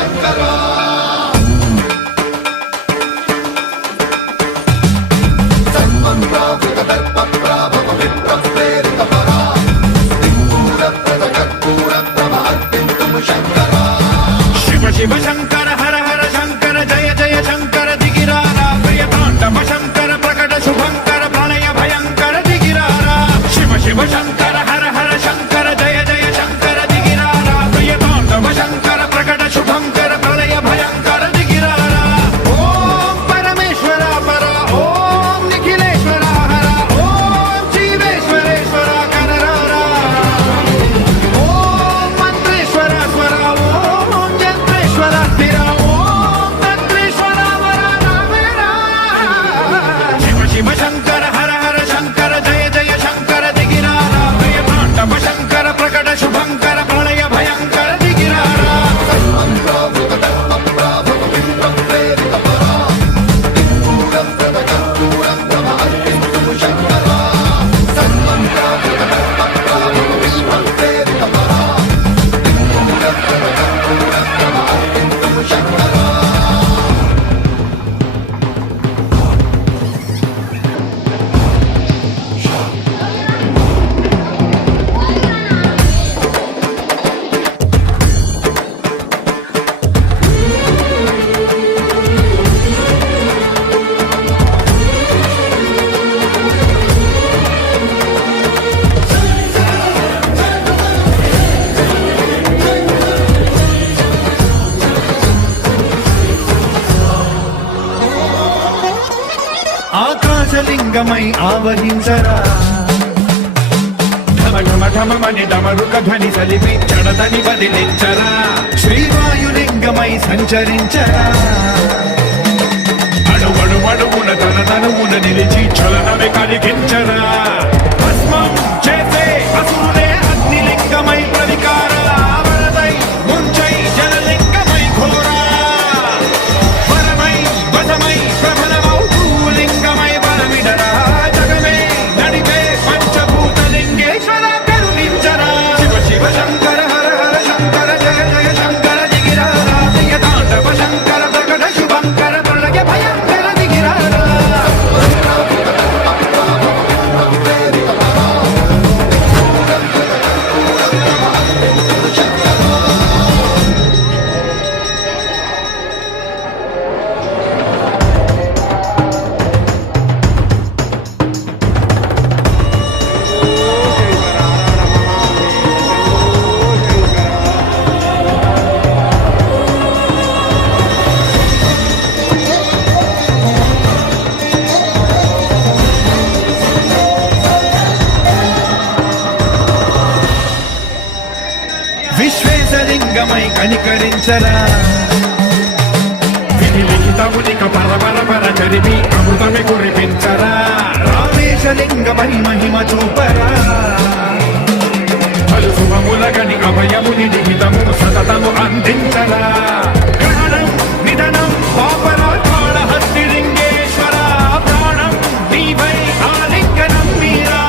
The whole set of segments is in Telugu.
శంకరా సన్మన్రావృత దర్ప ప్రాభవ విప్ర ప్రేరిత పరా దిక్పూర ప్రద కర్పూర ప్రభ అర్పింతుము శంకరా శివ శివ శంకర హర హర శంకర జయ జయ శంకర దిగిరారా ప్రియతాండవ శంకర ప్రకట శుభంకర ప్రళయ భయంకర దిగిరారా శివ శివ శంకర హర హర శంకర జయ జయ శంకర దిగిరారా ప్రియతాండవ శంకర ప్రకట శుభంకర ప్రళయ భయంకర దిగిరారా ఓం పరమేశ్వర పర ఓం నిఖిలేశ్వర హర ఓం జీవేశ్వరేశ్వర కరరారా ఓం మంత్రేశ్వర స్వర ఓం జంత్రేశ్వర స్థిర ఓం తంత్రేశ్వర వర రామేరా శివ శివ శంకర హర హర శంకర జయ జయ శంకర దిగిరారా ప్రియతాండవ శంకర ప్రకట శుభంకర ప్రళయ భయంకర దిగిరారా సన్మన్రావృత దర్ప ప్రాభవ విప్ర ప్రేరిత పరా దిక్పూర ప్రద కర్పూర ప్రభ అర్పింతుము శంకరా సన్మన్రావృత దర్ప ప్రాభవ విప్ర ప్రేరిత పరా దిక్పూర ప్రద కర్పూర ప్రభ అర్పింతుము శంకరా ఆకాశలింగమై ఆవహించరా ఢమ ఢమ ఢమమని డమరుక ధ్వని సలిపి జడదని వదిలించరా శ్రీవాయులింగమై సంచరించరా అడుగడుగడుగున తన తనువున నిలిచి చలనమే కలిగించరా భస్మం చేసే అసురులే అగ్నిలింగమై ప్రవికార వరదై ముంచై జలలింగమై ఘోరా వరమై వసమై ప్రబలమౌ భూలింగమై బలమిడరా జగమే నడిపే పంచభూతలింగేశ్వర కరుణించరా శివ శివ శంకర హర హర శంకర జయ జయ శంకర దిగిరారా ప్రియతాండవ శంకర ప్రకట శుభంకర ప్రళయ భయంకర దిగిరారా విశ్వేశలింగమై కనికరించరా విధి లిఖితమునిక పర పర పర జరిపి అమృతమి కురిపించరా రామేశలింగమై మహిమ చూపరా పలు శుభములగని అభయముని లిఖితము సతతము అందించరా గ్రహణం నిధనం పాపరా కాళహస్తి లింగేశ్వర ప్రాణం నీవై ఆలింగనం మీరా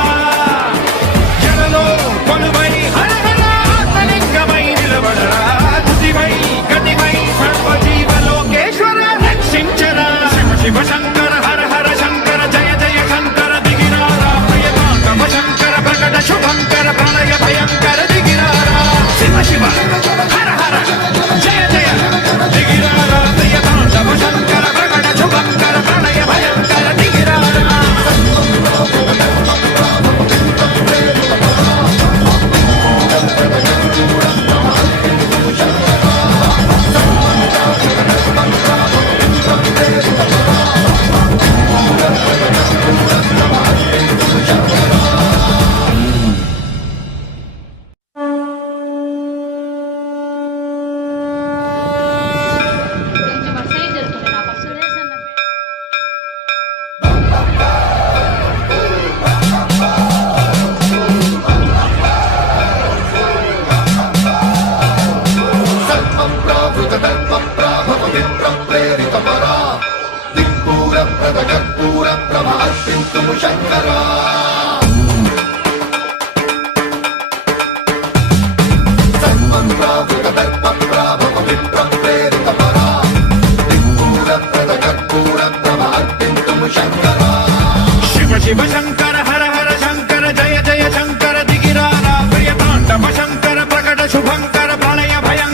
జలలో కొలువై హర హర ఆత్మలింగమై నిలబడరా తుదివై గతివై సర్వజీవలోకేశ్వర రక్షించరా శివ శివ శంకర హర హర శంకర జయ జయ శంకర దిగిరారా ప్రియతాండవ శంకర ప్రకట శుభంకర ప్రళయ భయంకర దిగిరారా శివ శివ హర హర జయ జయ దిగిరారా ప్రియతాండవ శంకర ప్రకట శుభంకర ప్రళయ భయంకర దిగిరారా కొంచెం అటు సైడ్ జరుగుతుంది నాకు సురేష్ అన్న సన్మన్రావృత దర్ప ప్రాభవ విప్ర ప్రేరిత పరా దిక్పూర ప్రద కర్పూర ప్రభ అర్పింతుము శంకరా సన్మన్రావృత దర్ప ప్రాభవ విప్ర ప్రేరిత శివ శంకర